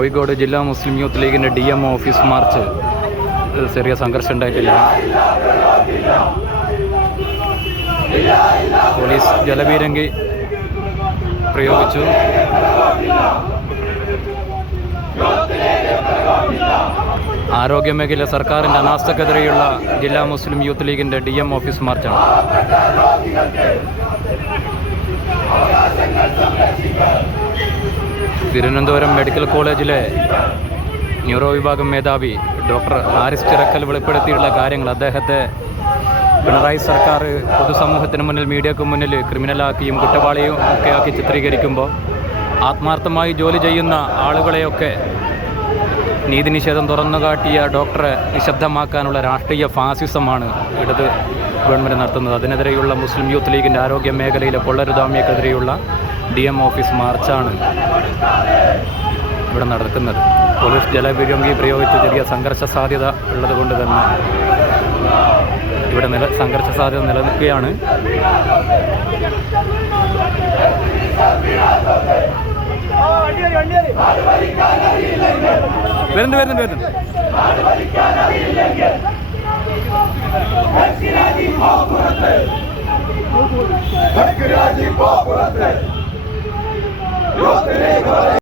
കോഴിക്കോട് ജില്ലാ Muslim youth ലീഗിന്റെ D M office march. ചെറിയ സംഘർഷം ഉണ്ടായിട്ടില്ല. പോലീസ് ജലപീരങ്കി പ്രയോഗിച്ചു. ആരോഗ്യമേഖല സർക്കാരിന്റെ അനാസ്ഥക്കെതിരെയുള്ള ജില്ലാ മുസ്ലിം യൂത്ത് ലീഗിന്റെ ഡി എം ഓഫീസ് മാർച്ചാണ്. തിരുവനന്തപുരം മെഡിക്കൽ കോളേജിലെ ന്യൂറോ വിഭാഗം മേധാവി ഡോക്ടർ ഹാരിസ് ചിറക്കൽ വെളിപ്പെടുത്തിയിട്ടുള്ള കാര്യങ്ങൾ അദ്ദേഹത്തെ പിണറായി സർക്കാർ പൊതുസമൂഹത്തിന് മുന്നിൽ മീഡിയക്ക് മുന്നിൽ ക്രിമിനലാക്കിയും കുറ്റവാളിയും ഒക്കെ ആക്കി ചിത്രീകരിക്കുമ്പോൾ ആത്മാർത്ഥമായി ജോലി ചെയ്യുന്ന ആളുകളെയൊക്കെ നീതിനിഷേധം തുറന്നു കാട്ടിയ ഡോക്ടറെ നിശബ്ദമാക്കാനുള്ള രാഷ്ട്രീയ ഫാസിസമാണ് ഇടത് ഗവൺമെന്റ് നടത്തുന്നത്. അതിനെതിരെയുള്ള മുസ്ലിം യൂത്ത് ലീഗിന്റെ ആരോഗ്യ മേഖലയിലെ പൊള്ളരുതാമ്യക്കെതിരെയുള്ള ഡി എം ഓഫീസ് മാർച്ചാണ് ഇവിടെ നടക്കുന്നത്. പോലീസ് ജലവിരങ്കി പ്രയോഗിച്ച് ചെറിയ സംഘർഷ സാധ്യത ഉള്ളതുകൊണ്ട് തന്നെ ഇവിടെ നില സംഘർഷ സാധ്യത നിലനിൽക്കുകയാണ്. വരുന്നുണ്ട് വരുന്നുണ്ട് വരുന്നുണ്ട്. രാജി പോ got it